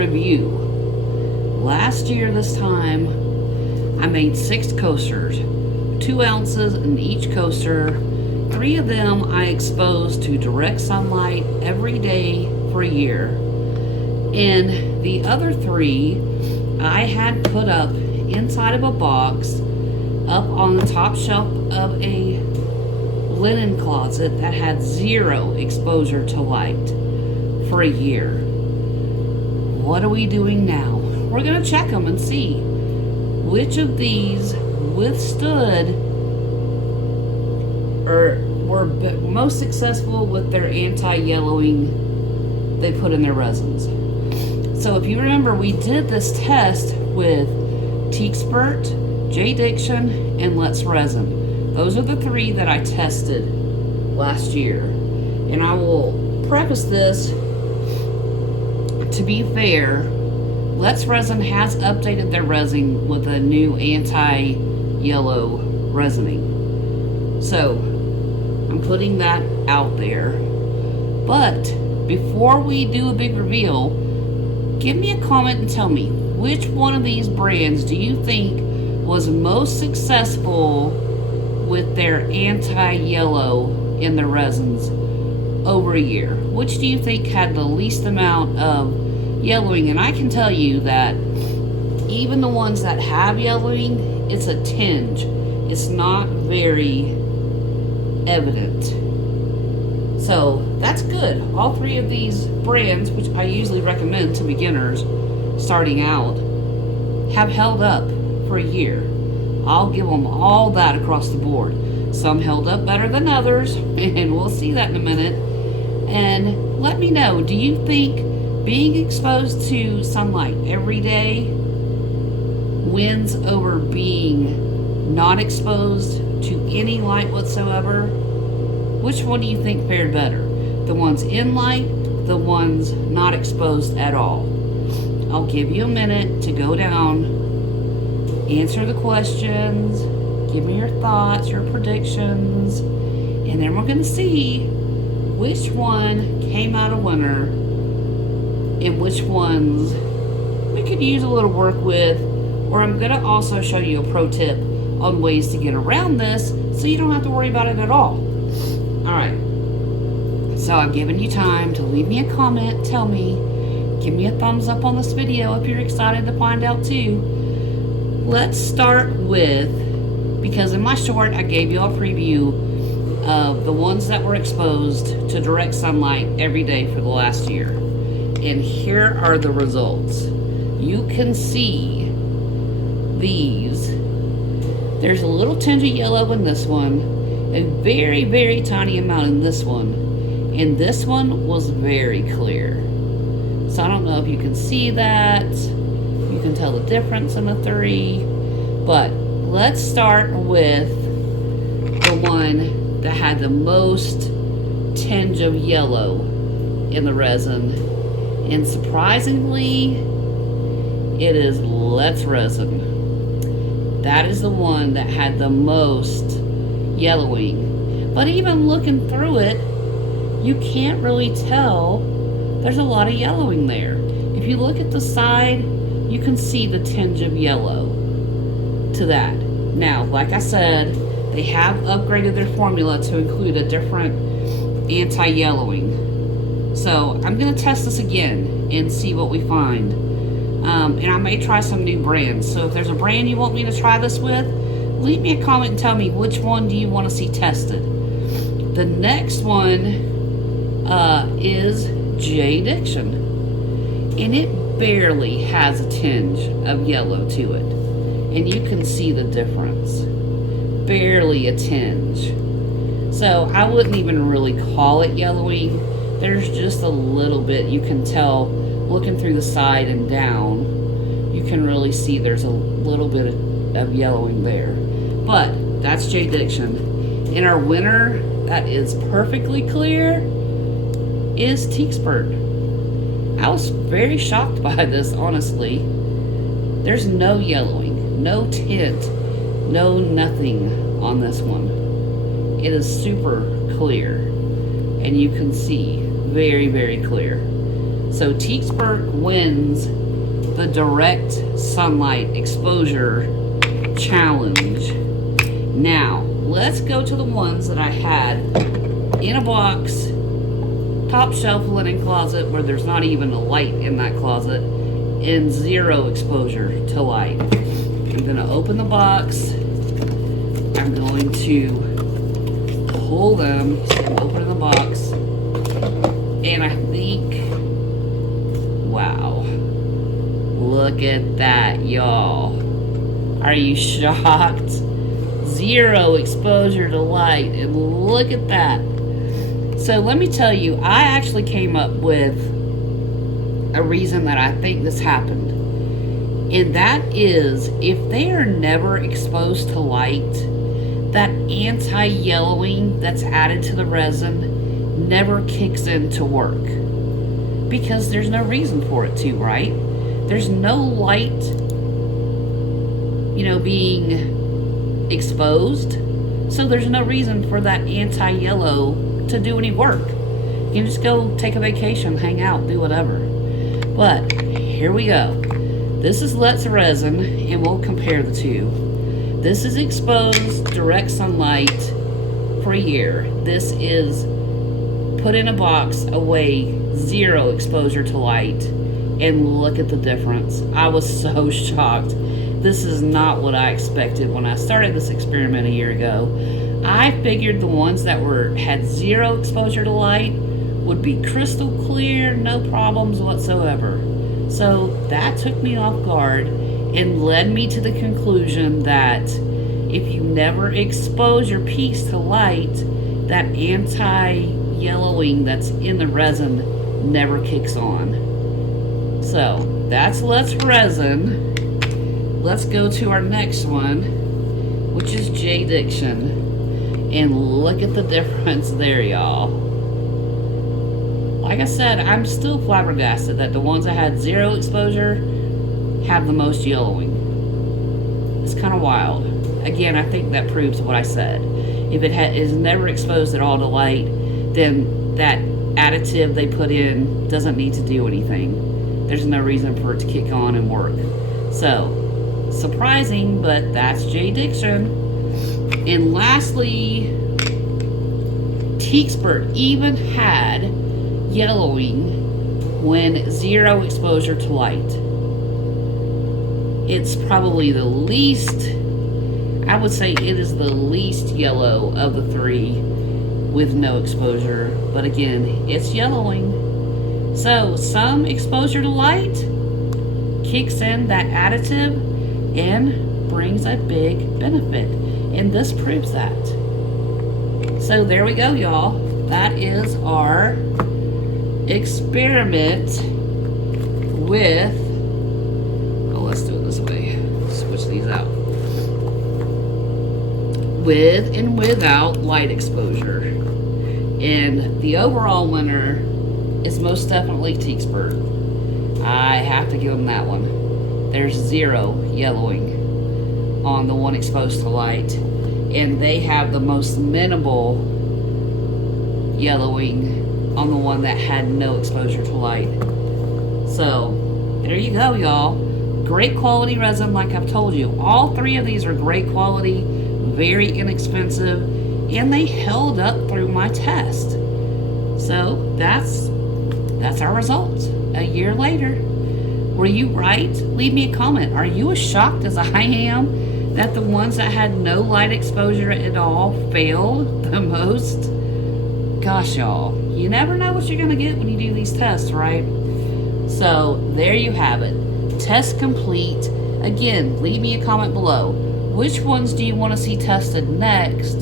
review. Last year this time, I made 6 coasters, 2 ounces in each coaster. 3 of them I exposed to direct sunlight every day for a year. And the other 3 I had put up inside of a box up on the top shelf of a linen closet that had 0 exposure to light for a year. What are we doing now? We're going to check them and see which of these withstood or were most successful with their anti-yellowing they put in their resins. So if you remember, we did this test with Teakspert, J Diction, and Let's Resin. Those are the 3 that I tested last year. And I will preface this, to be fair, Let's Resin has updated their resin with a new anti-yellow resining. So, I'm putting that out there. But, before we do a big reveal, give me a comment and tell me, which one of these brands do you think was most successful with their anti-yellow in their resins over a year? Which do you think had the least amount of yellowing? And I can tell you that even the ones that have yellowing, it's a tinge. It's not very evident. So that's good. All 3 of these brands, which I usually recommend to beginners starting out, have held up for a year. I'll give them all that across the board. Some held up better than others, and we'll see that in a minute. And let me know, do you think being exposed to sunlight every day wins over being not exposed to any light whatsoever? Which one do you think fared better? The ones in light, the ones not exposed at all? I'll give you a minute to go down, answer the questions, give me your thoughts, your predictions, and then we're going to see which one came out a winner and which ones we could use a little work with. Or I'm going to also show you a pro tip on ways to get around this so you don't have to worry about it at all. Alright, so I've given you time to leave me a comment, tell me, give me a thumbs up on this video if you're excited to find out too. Let's start with, because in my short I gave you a preview of the ones that were exposed to direct sunlight every day for the last year. And here are the results. You can see these. There's a little tinge of yellow in this one, a very, very tiny amount in this one, and this one was very clear. So I don't know if you can see that. You can tell the difference in the 3. But let's start with the one that had the most tinge of yellow in the resin. And surprisingly, it is Let's Resin. That is the one that had the most yellowing. But even looking through it, you can't really tell there's a lot of yellowing there. If you look at the side, you can see the tinge of yellow to that. Now, like I said, they have upgraded their formula to include a different anti-yellowing. So I'm going to test this again and see what we find. And I may try some new brands. So if there's a brand you want me to try this with, leave me a comment and tell me which one do you want to see tested. The next one is J Diction. And it barely has a tinge of yellow to it. And you can see the difference. Barely a tinge. So I wouldn't even really call it yellowing. There's just a little bit you can tell looking through the side and down. You can really see there's a little bit of yellowing there. But that's J Diction. And our winner that is perfectly clear is Teakspert. I was very shocked by this, honestly. There's no yellowing, no tint, no nothing on this one. It is super clear, and you can see very, very clear. So Teaksburg wins the direct sunlight exposure challenge. Now, let's go to the ones that I had in a box, top shelf linen closet where there's not even a light in that closet, and 0 exposure to light. I'm going to open the box. I'm going to pull them. So I'm opening the box. And I think, wow. Look at that, y'all. Are you shocked? 0 exposure to light. And look at that. So let me tell you, I actually came up with a reason that I think this happened. And that is, if they are never exposed to light, that anti-yellowing that's added to the resin never kicks into work. Because there's no reason for it to, right? There's no light, being exposed. So there's no reason for that anti-yellow to do any work. You can just go take a vacation, hang out, do whatever. But here we go. This is Let's Resin, and we'll compare the two. This is exposed direct sunlight for a year. This is put in a box away, 0 exposure to light. And look at the difference. I was so shocked. This is not what I expected when I started this experiment a year ago. I figured the ones that had 0 exposure to light would be crystal clear, no problems whatsoever. So that took me off guard and led me to the conclusion that if you never expose your piece to light, that anti-yellowing that's in the resin never kicks on. So that's Let's Resin. Let's go to our next one, which is J Diction. And look at the difference there, y'all. Like I said, I'm still flabbergasted that the ones that had 0 exposure have the most yellowing. It's kind of wild. Again, I think that proves what I said. If it is never exposed at all to light, then that additive they put in doesn't need to do anything. There's no reason for it to kick on and work. So, surprising, but that's J Diction. And lastly, Teaksburg even had yellowing when 0 exposure to light. It's probably the least, I would say it is the least yellow of the 3 with no exposure. But again, it's yellowing. So some exposure to light kicks in that additive and brings a big benefit. And this proves that. So there we go, y'all. That is our experiment with, let's do it this way. Switch these out. With and without light exposure. And the overall winner is most definitely Teaksburg. I have to give them that one. There's 0 yellowing on the one exposed to light, and they have the most minimal yellowing on the one that had no exposure to light. So there you go, y'all. Great quality resin, like I've told you. All 3 of these are great quality, very inexpensive, and they held up through my test. So that's our results a year later. Were you right? Leave me a comment. Are you as shocked as I am that the ones that had no light exposure at all failed the most? Gosh, y'all, you never know what you're going to get when you do these tests, right? So there you have it. Test complete. Again, leave me a comment below. Which ones do you want to see tested next?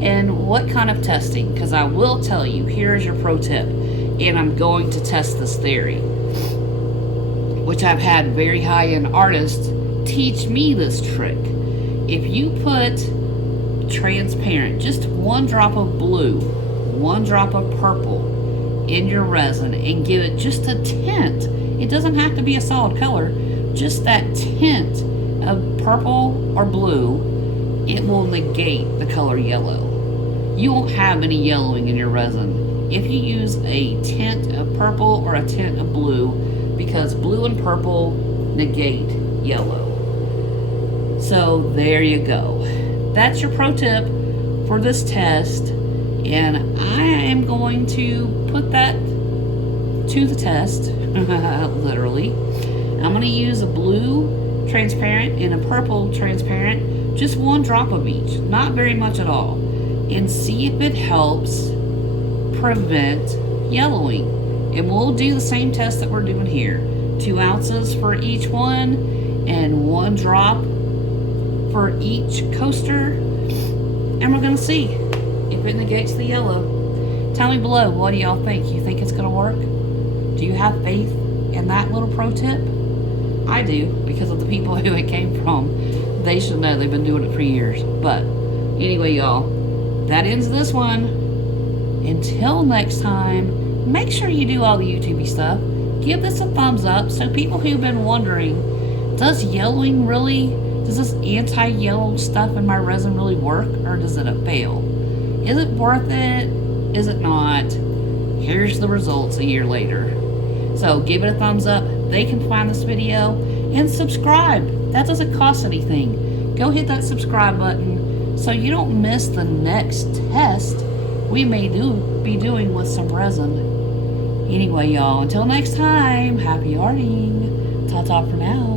And what kind of testing? Because I will tell you, here's your pro tip. And I'm going to test this theory, which I've had very high-end artists teach me this trick. If you put transparent, just 1 drop of blue, 1 drop of purple in your resin and give it just a tint, it doesn't have to be a solid color, just that tint of purple or blue, it will negate the color yellow. You won't have any yellowing in your resin if you use a tint of purple or a tint of blue, because blue and purple negate yellow. So there you go. That's your pro tip for this test, and I am going to put that to the test, literally. I'm going to use a blue transparent and a purple transparent, just 1 drop of each, not very much at all, and see if it helps prevent yellowing. And we'll do the same test that we're doing here. 2 ounces for each one and 1 drop for each coaster, and we're going to see if it negates the yellow. Tell me below, what do y'all think? You think it's going to work? Do you have faith in that little pro tip? I do, because of the people who it came from. They should know, they've been doing it for years. But anyway, y'all, that ends this one. Until next time, make sure you do all the YouTube stuff. Give this a thumbs up so people who've been wondering, does this anti-yellow stuff in my resin really work, or does it fail? Is it worth it? Is it not? Here's the results a year later. So give it a thumbs up. They can find this video, and subscribe. That doesn't cost anything. Go hit that subscribe button so you don't miss the next test we may be doing with some resin. Anyway, y'all, until next time, happy arting. Ta-ta for now.